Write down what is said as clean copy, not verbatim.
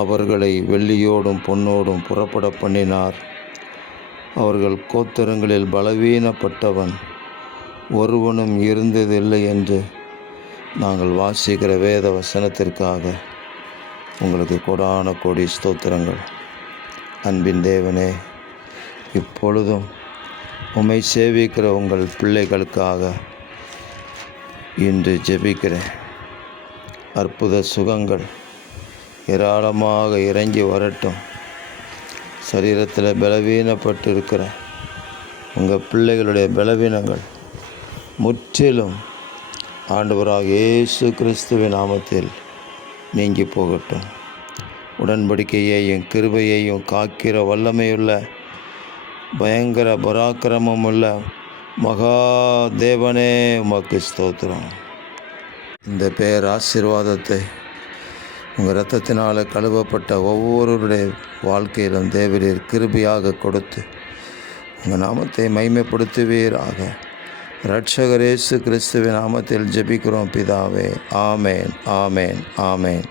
அவர்களை வெள்ளியோடும் பொன்னோடும் புறப்பட பண்ணினார். அவர்கள் கோத்திரங்களில் பலவீனப்பட்டவன் ஒருவனும் இருந்ததில்லை என்று நாங்கள் வாசிக்கிற வேத வசனத்திற்காக உங்களுக்கு கொடான கோடி ஸ்தோத்திரங்கள். அன்பின் தேவனே, இப்பொழுதும் உம்மை சேவிக்கிற உங்கள் பிள்ளைகளுக்காக இன்று ஜெபிக்கிறேன். அற்புத சுகங்கள் ஏராளமாக இறங்கி வரட்டும். சரீரத்தில் பலவீனப்பட்டு இருக்கிற உங்கள் பிள்ளைகளுடைய பலவீனங்கள் முற்றிலும் ஆண்டவராக இயேசு கிறிஸ்துவின் நாமத்தில் நீங்கி போகட்டும். உடன்படிக்கையையும் கிருபையையும் காக்கிற வல்லமையுள்ள பயங்கர பராக்கிரமமுள்ள மகா தேவனே, உமக்கு ஸ்தோத்திரம். இந்த பேர் ஆசீர்வாதத்தை உங்கள் இரத்தத்தினால் கழுவப்பட்ட ஒவ்வொருவருடைய வாழ்க்கையிலும் தேவரீர் கிருபையாக கொடுத்து உங்கள் நாமத்தை மகிமைப்படுத்துவீராக. இரட்சகர் இயேசு கிறிஸ்துவின் நாமத்தில் ஜெபிக்கிறோம் பிதாவே. ஆமேன், ஆமேன், ஆமேன்.